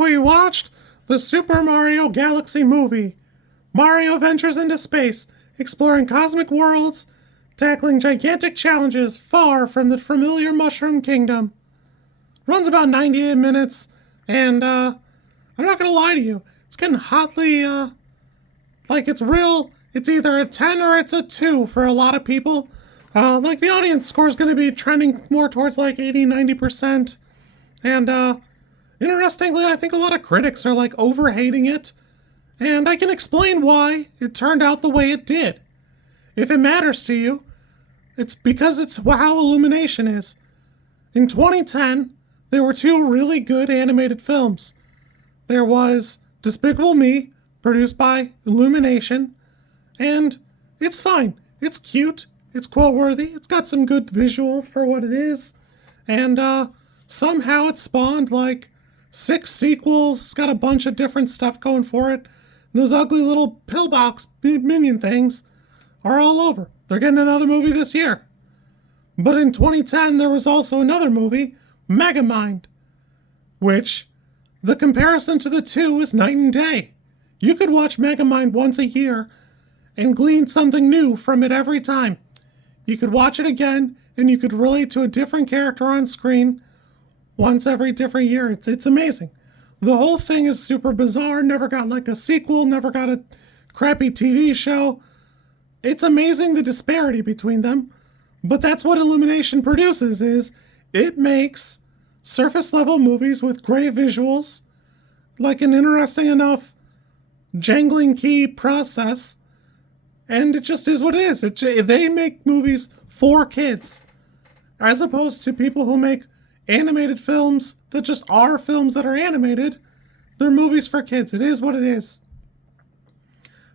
We watched the Super Mario Galaxy movie. Mario ventures into space, exploring cosmic worlds, tackling gigantic challenges far from the familiar Mushroom Kingdom. Runs about 98 minutes, and I'm not gonna lie to you, it's getting hotly, like it's real. It's either a 10 or it's a 2 for a lot of people. Like the audience score is gonna be trending more towards like 80-90%. And interestingly, I think a lot of critics are like over-hating it. And I can explain why it turned out the way it did. If it matters to you, it's because it's how Illumination is. In 2010, there were two really good animated films. There was Despicable Me, produced by Illumination, and it's fine. It's cute, it's quote-worthy, it's got some good visuals for what it is, and somehow it spawned like 6 sequels. It's got a bunch of different stuff going for it. Those ugly little pillbox minion things are all over. They're getting another movie this year. But in 2010, there was also another movie, Megamind, which the comparison to the two is night and day. You could watch Megamind once a year and glean something new from it every time. You could watch it again and you could relate to a different character on screen once every different year. It's amazing. The whole thing is super bizarre, never got like a sequel, never got a crappy TV show. It's amazing the disparity between them, but that's what Illumination produces, is it makes surface level movies with great visuals, like an interesting enough jangling key process, and it just is what it is. They make movies for kids, as opposed to people who make animated films that just are films that are animated. They're movies for kids. It is what it is.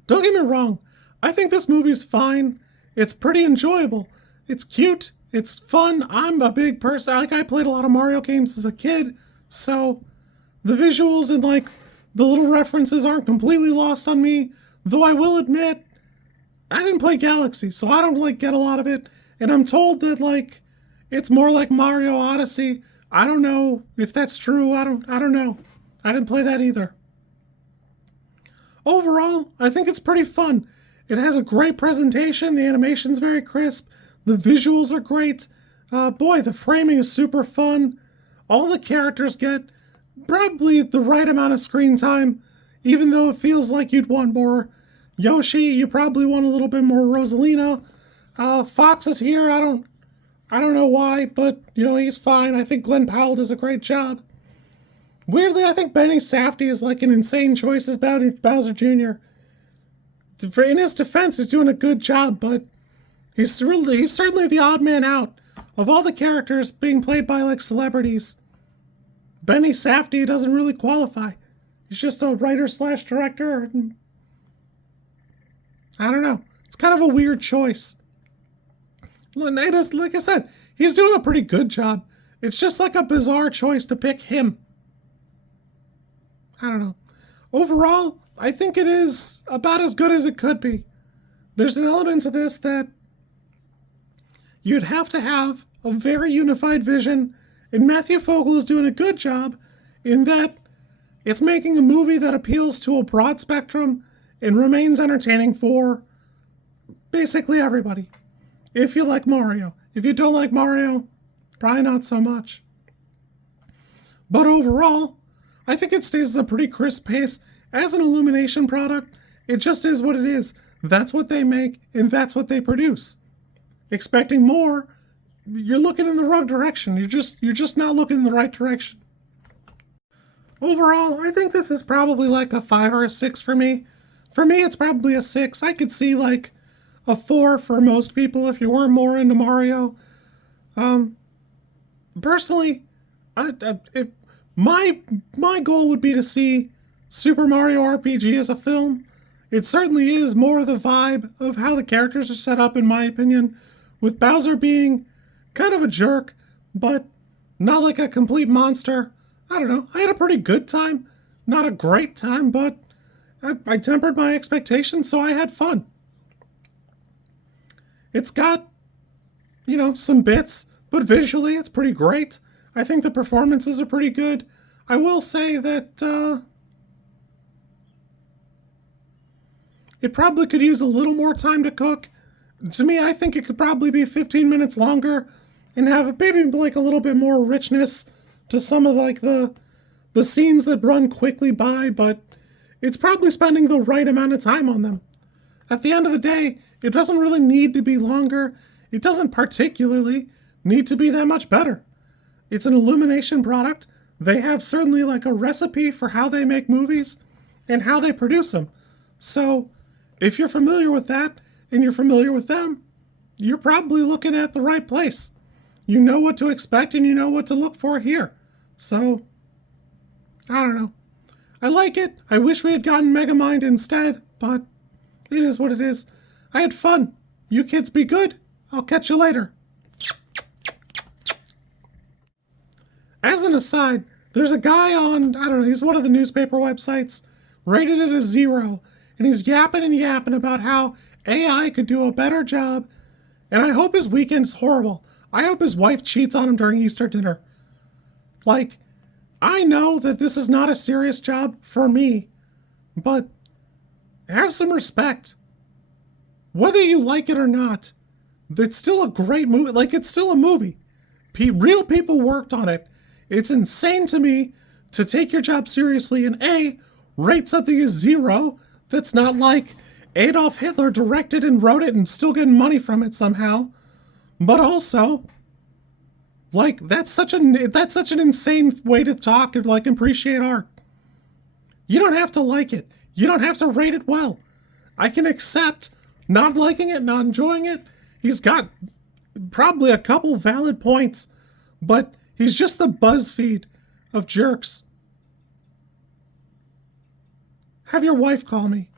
Don't get me wrong. I think this movie's fine. It's pretty enjoyable. It's cute. It's fun. I'm a big person. Like, I played a lot of Mario games as a kid, so the visuals and like the little references aren't completely lost on me. Though I will admit, I didn't play Galaxy, so I don't like get a lot of it. And I'm told that like it's more like Mario Odyssey. I don't know if that's true. I don't know. I didn't play that either. Overall, I think it's pretty fun. It has a great presentation. The animation's very crisp. The visuals are great. Boy, the framing is super fun. All the characters get probably the right amount of screen time, even though it feels like you'd want more Yoshi. You probably want a little bit more Rosalina. Fox is here. I don't know why, but, he's fine. I think Glenn Powell does a great job. Weirdly, I think Benny Safdie is like an insane choice as Bowser Jr. In his defense, he's doing a good job, but he's certainly the odd man out. Of all the characters being played by, like, celebrities, Benny Safdie doesn't really qualify. He's just a writer/director. I don't know. It's kind of a weird choice. Like I said, he's doing a pretty good job. It's just like a bizarre choice to pick him. I don't know. Overall, I think it is about as good as it could be. There's an element to this that you'd have to have a very unified vision, and Matthew Fogel is doing a good job in that it's making a movie that appeals to a broad spectrum and remains entertaining for basically everybody. If you like Mario. If you don't like Mario, probably not so much. But overall, I think it stays at a pretty crisp pace. As an Illumination product, it just is what it is. That's what they make, and that's what they produce. Expecting more, you're looking in the wrong direction. You're just not looking in the right direction. Overall, I think this is probably like a 5 or a 6 for me. For me, it's probably a 6. I could see like a 4 for most people if you weren't more into Mario. Personally, my goal would be to see Super Mario RPG as a film. It certainly is more the vibe of how the characters are set up, in my opinion, with Bowser being kind of a jerk, but not like a complete monster. I don't know. I had a pretty good time. Not a great time, but I tempered my expectations, so I had fun. It's got, some bits, but visually it's pretty great. I think the performances are pretty good. I will say that it probably could use a little more time to cook. To me, I think it could probably be 15 minutes longer and have maybe like a little bit more richness to some of like the scenes that run quickly by, but it's probably spending the right amount of time on them. At the end of the day, it doesn't really need to be longer. It doesn't particularly need to be that much better. It's an Illumination product. They have certainly like a recipe for how they make movies and how they produce them. So if you're familiar with that and you're familiar with them, you're probably looking at the right place. You know what to expect and you know what to look for here. So, I don't know. I like it. I wish we had gotten Megamind instead, but it is what it is. I had fun. You kids be good. I'll catch you later. As an aside, there's a guy on, I don't know, he's one of the newspaper websites, rated it a 0, and he's yapping and yapping about how AI could do a better job, and I hope his weekend's horrible. I hope his wife cheats on him during Easter dinner. Like, I know that this is not a serious job for me, but have some respect. Whether you like it or not, it's still a great movie. Like, it's still a movie. Real people worked on it. It's insane to me to take your job seriously and rate something as 0 that's not like Adolf Hitler directed and wrote it and still getting money from it somehow. But also, like, that's such an insane way to talk and like appreciate art. You don't have to like it. You don't have to rate it well. I can accept not liking it, not enjoying it. He's got probably a couple valid points, but he's just the BuzzFeed of jerks. Have your wife call me.